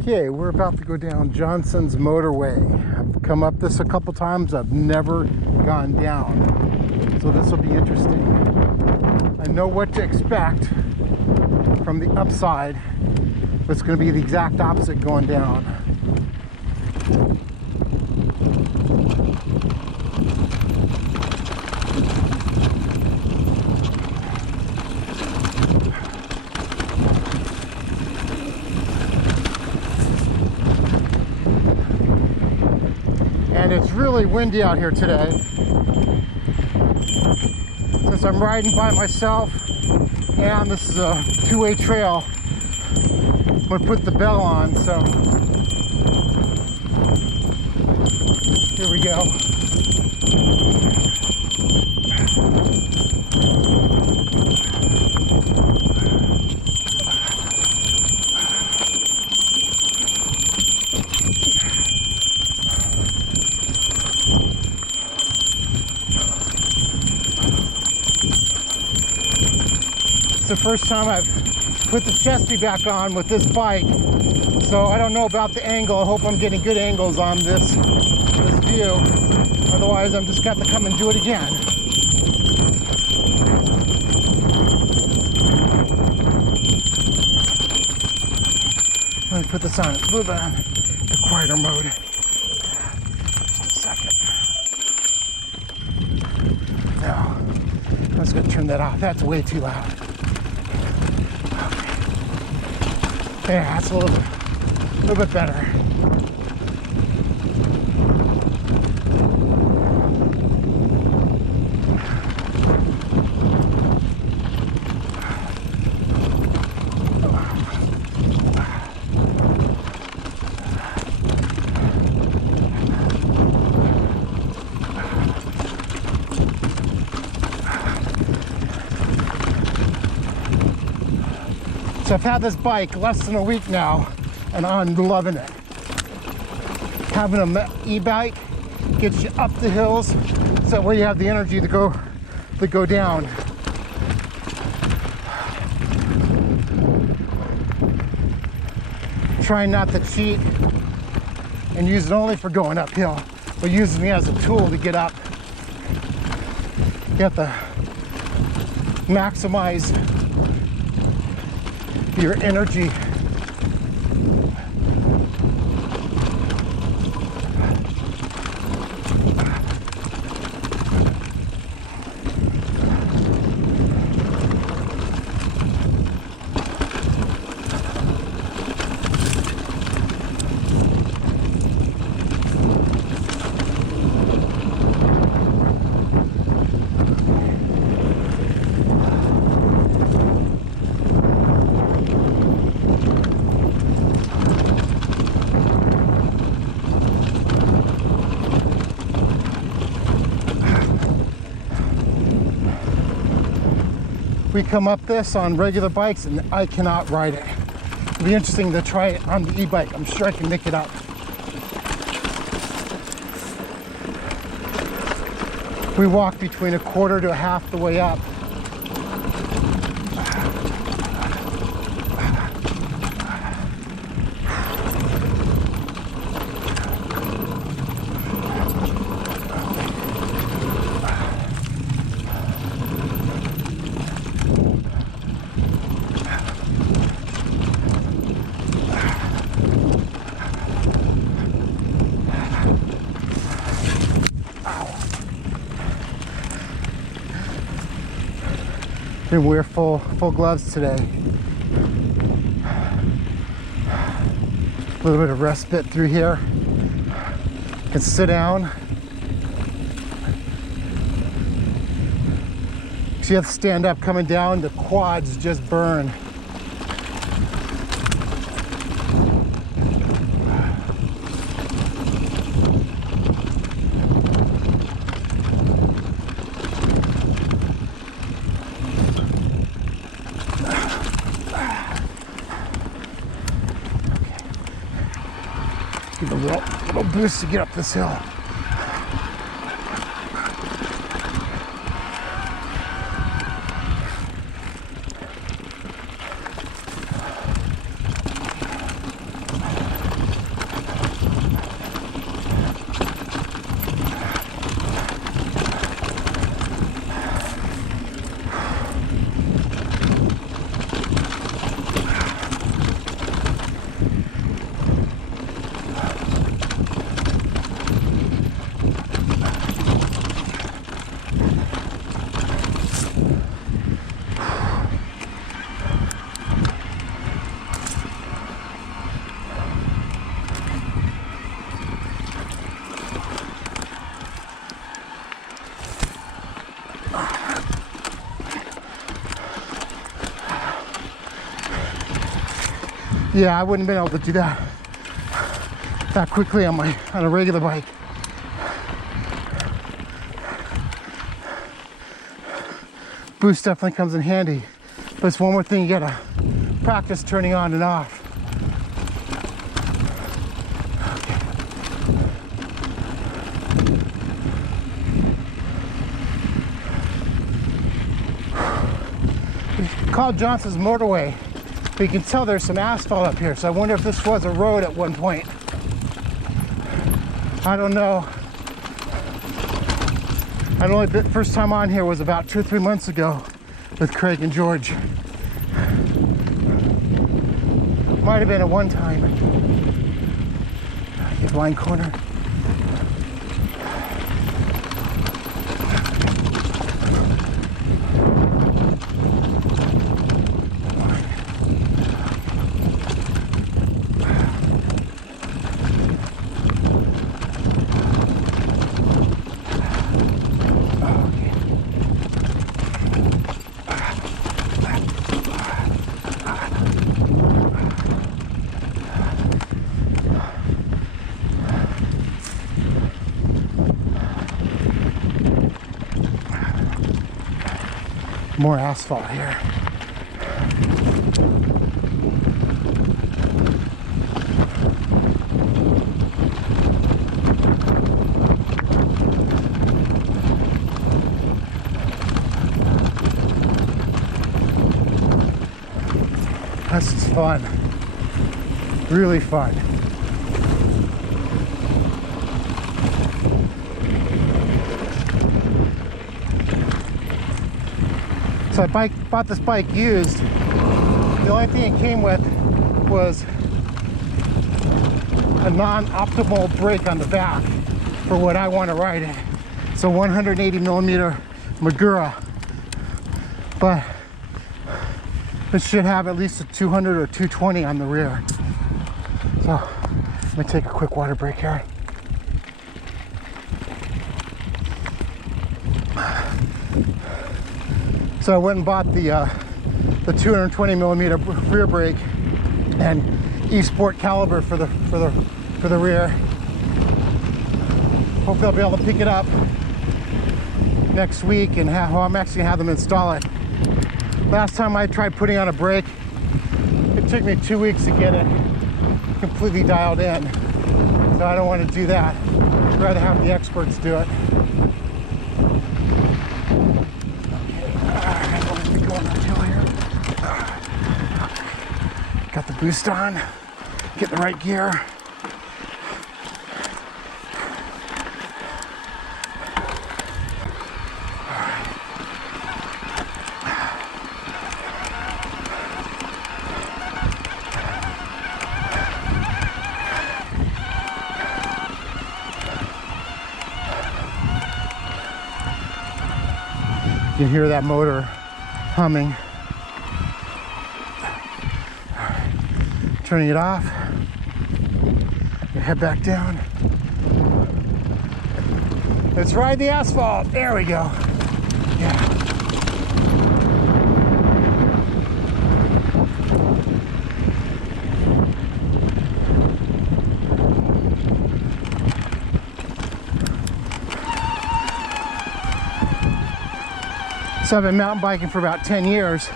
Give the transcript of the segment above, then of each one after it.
Okay, we're about to go down Johnson's Motorway. I've come up this a couple times. I've never gone down, so this will be interesting. I know what to expect from the upside, but it's going to be the exact opposite going down. And it's really windy out here today. Since I'm riding by myself and this is a two-way trail, I'm gonna put the bell on, so here we go. The first time I've put the chesty back on with this bike, so I don't know about the angle. I hope I'm getting good angles on this view. Otherwise, I'm just got to come and do it again. Let me put this on a little bit on the quieter mode. Just a second. No, I'm just gonna turn that off. That's way too loud. Yeah, that's a little bit better. So I've had this bike less than a week now, and I'm loving it. Having an e-bike gets you up the hills, so that way you have the energy to go down. Trying not to cheat and use it only for going uphill, but using it as a tool to get up. You have to maximize your energy. We come up this on regular bikes and I cannot ride it. It'll be interesting to try it on the e-bike. I'm sure I can make it up. We walk between a quarter to a half the way up. Didn't wear full gloves today. A little bit of respite through here. Can sit down. So you have to stand up coming down, the quads just burn. Give it a little boost to get up this hill. Yeah, I wouldn't have been able to do that quickly on a regular bike. Boost definitely comes in handy, but it's one more thing you gotta practice turning on and off. It's called Johnson's Motorway, but you can tell there's some asphalt up here, so I wonder if this was a road at one point. I don't know. First time on here was about 2 or 3 months ago with Craig and George. Might have been at one time. Get blind corner. More asphalt here. This is fun. Really fun. So I bought this bike used. The only thing it came with was a non-optimal brake on the back for what I want to ride in. So 180 millimeter Magura, but it should have at least a 200 or 220 on the rear. So let me take a quick water break here. So I went and bought the 220 millimeter rear brake and E-Sport caliber for the rear. Hopefully I'll be able to pick it up next week and I'm actually gonna have them install it. Last time I tried putting on a brake, it took me 2 weeks to get it completely dialed in. So I don't want to do that. I'd rather have the experts do it. Got the boost on, get the right gear. You can hear that motor humming. Turning it off. Head back down. Let's ride the asphalt. There we go. Yeah. So I've been mountain biking for about 10 years,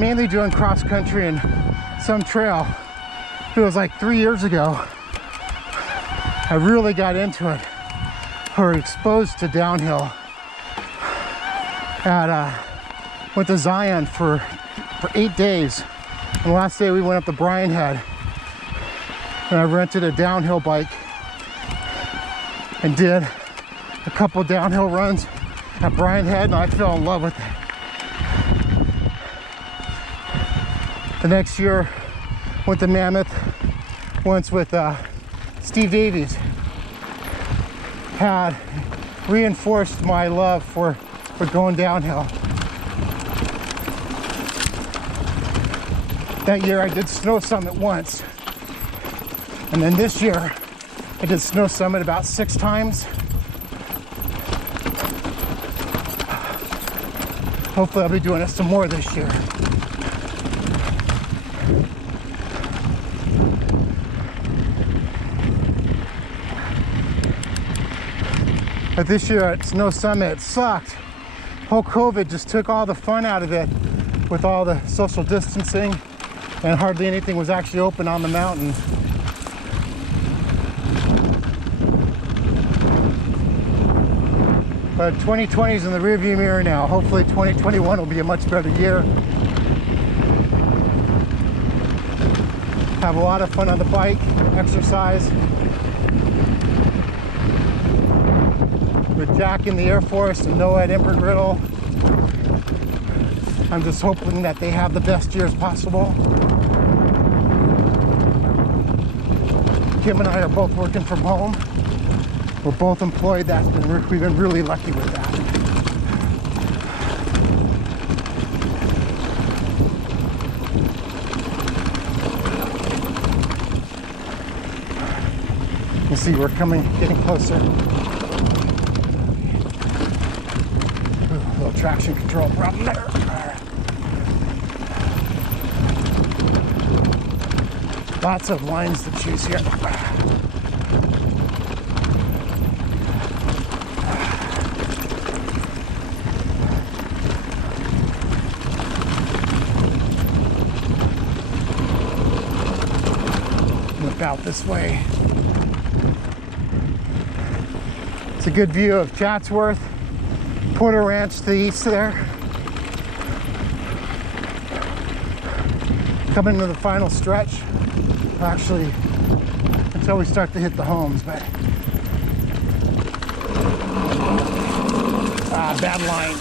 mainly doing cross country and some trail. It was like 3 years ago I really got into it, or exposed to downhill. Went to Zion for 8 days. And the last day we went up to Bryan Head and I rented a downhill bike and did a couple downhill runs at Bryan Head, and I fell in love with it. The next year went to Mammoth once with Steve Davies. Had reinforced my love for going downhill. That year I did Snow Summit once, and then this year I did Snow Summit about 6 times. Hopefully I'll be doing it some more this year. But this year at Snow Summit, it sucked. Whole COVID just took all the fun out of it with all the social distancing, and hardly anything was actually open on the mountain. But 2020 is in the rearview mirror now. Hopefully 2021 will be a much better year. Have a lot of fun on the bike, exercise. With Jack in the Air Force and Noah at Emperor Griddle, I'm just hoping that they have the best years possible. Kim and I are both working from home. We're both employed. We've been really lucky with that. You see, we're getting closer. Ooh, a little traction control problem there. Lots of lines to choose here. Look out this way. It's a good view of Chatsworth, Porter Ranch to the east there. Coming to the final stretch. Actually, until we start to hit the homes, but bad line.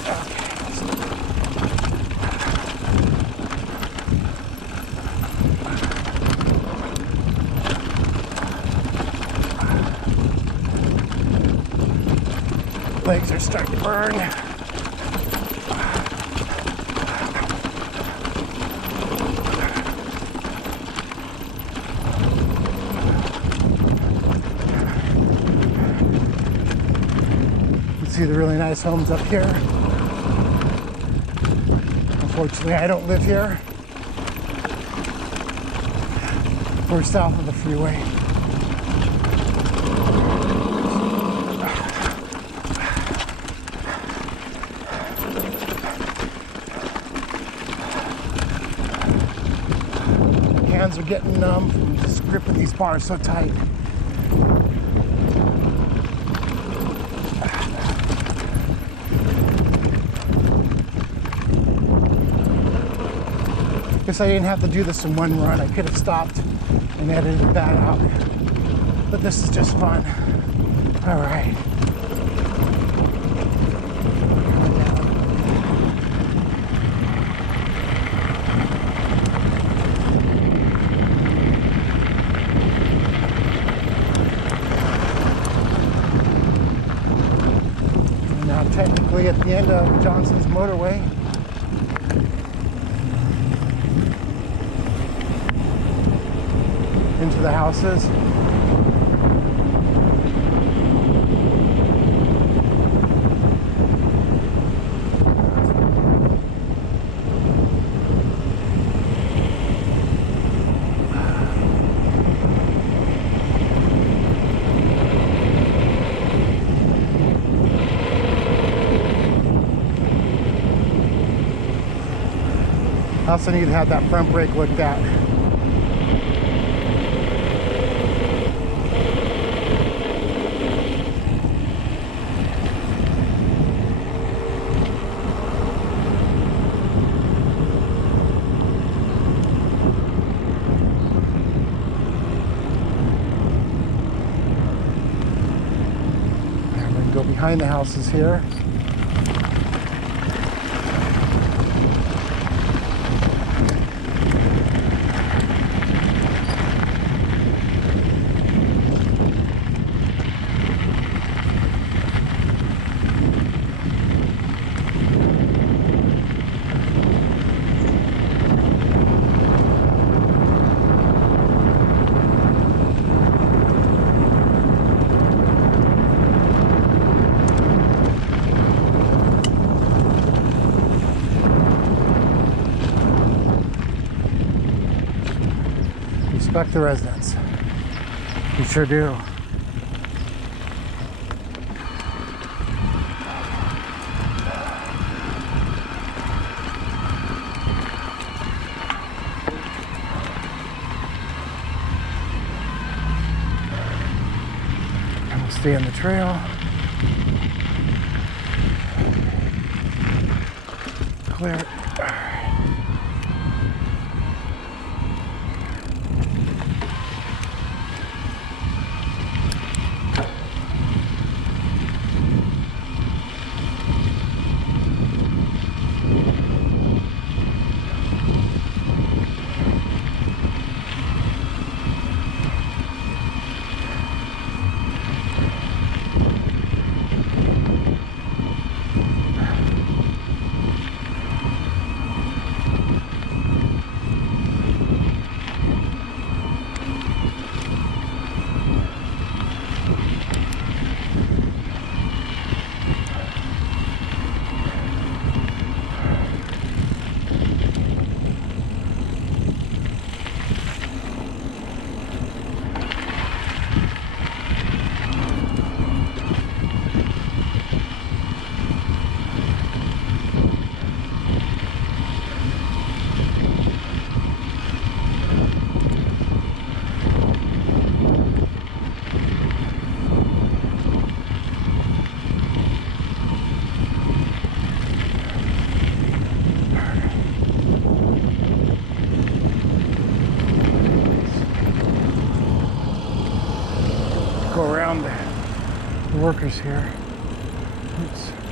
Legs are starting to burn. See the really nice homes up here. Unfortunately, I don't live here. We're south of the freeway. Hands are getting numb from just gripping these bars so tight. Guess I didn't have to do this in one run. I could have stopped and edited that out. But this is just fun. All right. We're now technically at the end of Johnson's Motorway. Into the houses. I also need to have that front brake looked at. Go behind the houses here. Respect the residents. We sure do. Stay on the trail. Clear. Go around the workers here. Oops.